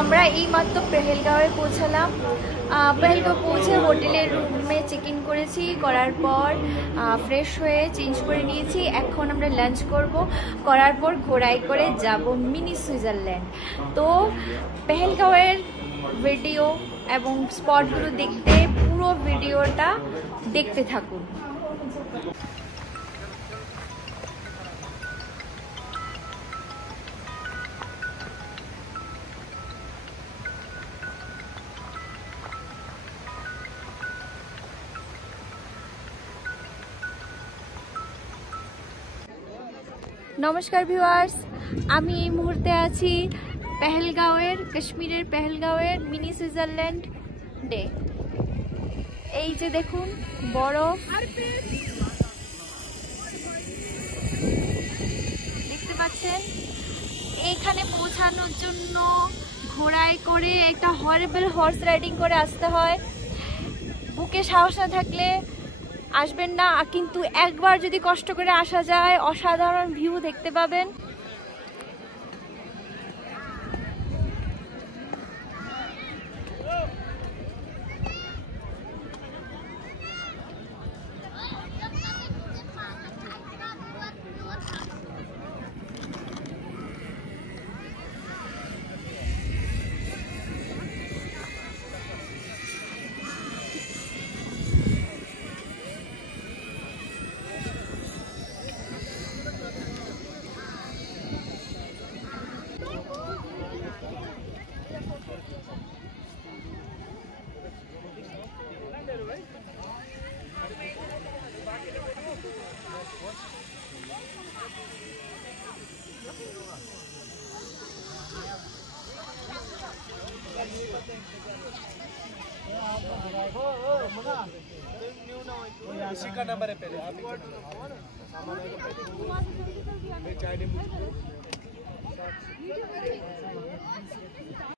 আমরা এইমাত্র পেহেলগাঁওয়ে পৌঁছালাম। পেহেলগাঁও পৌঁছে হোটেলের রুমে চেক ইন করেছি, করার পর ফ্রেশ হয়ে চেঞ্জ করে নিয়েছি। এখন আমরা লাঞ্চ করব, করার পর ঘোড়ায় করে যাব মিনি সুইজারল্যান্ড। তো পেহেলগাঁওয়ের ভিডিও এবং স্পটগুলো দেখতে পুরো ভিডিওটা দেখতে থাকুন। নমস্কার ভিউয়ার্স, আমি এই মুহূর্তে আছি পেহেলগাঁওয়ের, কাশ্মীরের পেহেলগাঁওয়ের মিনি সুইজারল্যান্ডে। এই যে দেখুন বরফ দেখতে পাচ্ছেন। এইখানে পৌঁছানোর জন্য ঘোড়ায় করে একটা হরেবল হর্স রাইডিং করে আসতে হয়। বুকে সাহস না থাকলে আসবেন না, কিন্তু একবার যদি কষ্ট করে আসা যায় অসাধারণ ভিউ দেখতে পাবেন। इसी का नंबर है पहले आप